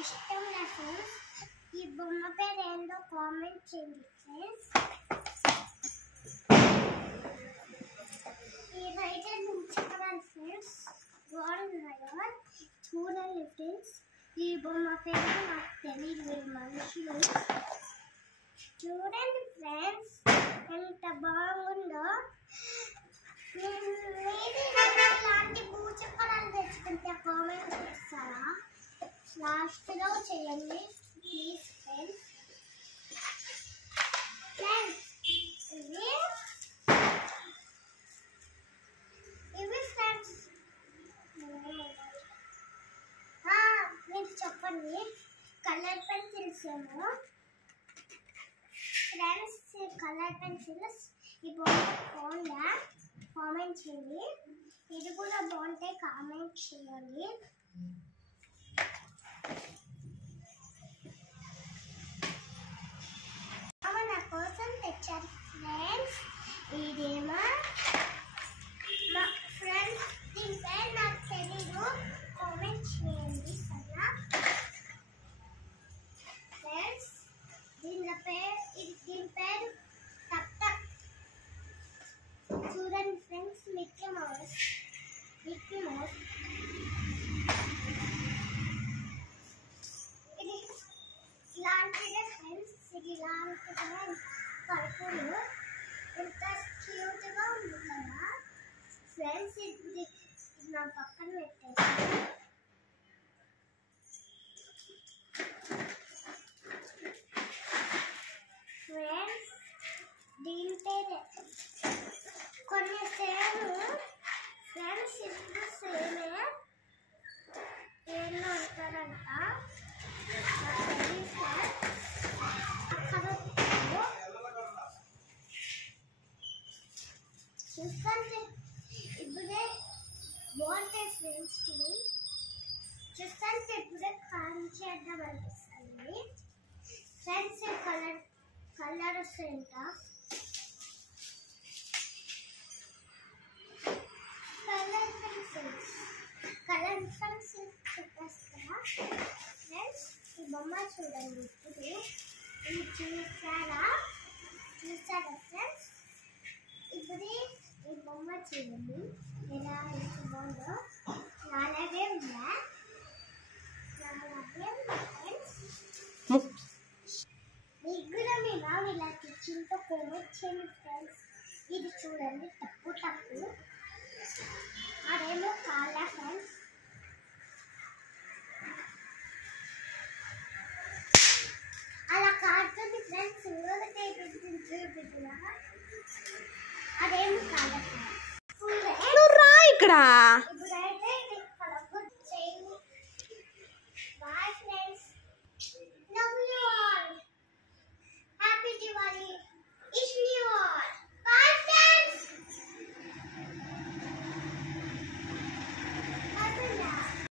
ఇష్టం నా ఫ్రెండ్స్. ఈ బొమ్మ పేరు ఏందో కామెంట్ చేయండి ఫ్రెండ్స్. ఈ రైటర్ చూడండి ఫ్రెండ్స్, బాగున్నాయా చూడండి ఫ్రెండ్స్. ఈ బొమ్మ పేరు నాకు తెలియదు, మనుషులు చూడండి ఫ్రెండ్స్ ఎంత బాగుందో. ఇలాంటి భూచక్రాలు తెచ్చుకుంటే కామెంట్ చేస్తారా? లాస్ట్లో చేయండి ప్లీజ్ ఫ్రెండ్స్. ఇవి ఫ్రెండ్స్ మీరు చెప్పండి. కలర్ పెన్సిల్స్ ఏమో ఫ్రెండ్స్, కలర్ పెన్సిల్స్ ఈ బొమ్మ బాగుందా కామెంట్ చేయండి. ఇది కూడా బాగుంటే కామెంట్ చేయండి. నా కోసం తెచ్చారు ఫ్రెండ్స్. ఇదేమో మా ఫ్రెండ్స్, దీని పేరు నాకు తెలీదు, కామెంట్ చేయండి సరేనా ఫ్రెండ్స్. దీని పేరు టక్ టక్. చూడండి ఫ్రెండ్స్, మిక్కీ మౌస్ ఇది ఇలాంటిదే ఫ్రెండ్స్. ఇది ఇలాంటిదే పర్పుల్, ఎంత క్యూట్గా ఉంది కదా ఫ్రెండ్స్. ఇది నా పక్కన పెట్టేసి ఫ్రెండ్స్, దీని పేరే కొన్ని సేమ్ ఫ్రెండ్స్. ఇప్పుడు సేమే ఏమో అంటారంట, చూస్తే ఇప్పుడే బాగుంటాయి ఫ్రెండ్స్. చూస్తే ఇప్పుడే కాల్ చేద్దాం అనిపిస్తుంది ఫ్రెండ్స్. కలర్ వస్తుంట కలర్ పెన్సిల్స్ చెప్పేస్తా ఫ్రెండ్స్. ఈ బొమ్మ చూడండి. ఇది చూసారా ఫ్రెండ్స్. ఇప్పుడు ఈ బొమ్మ చూడండి ఎలా బాగుందో. అలాగే ఉందా ఫ్రెండ్స్. మీకు కూడా మీరు ఇలా కిచెన్తో కామెంట్ చేయండి ఫ్రెండ్స్. ఇది చూడండి టప్పు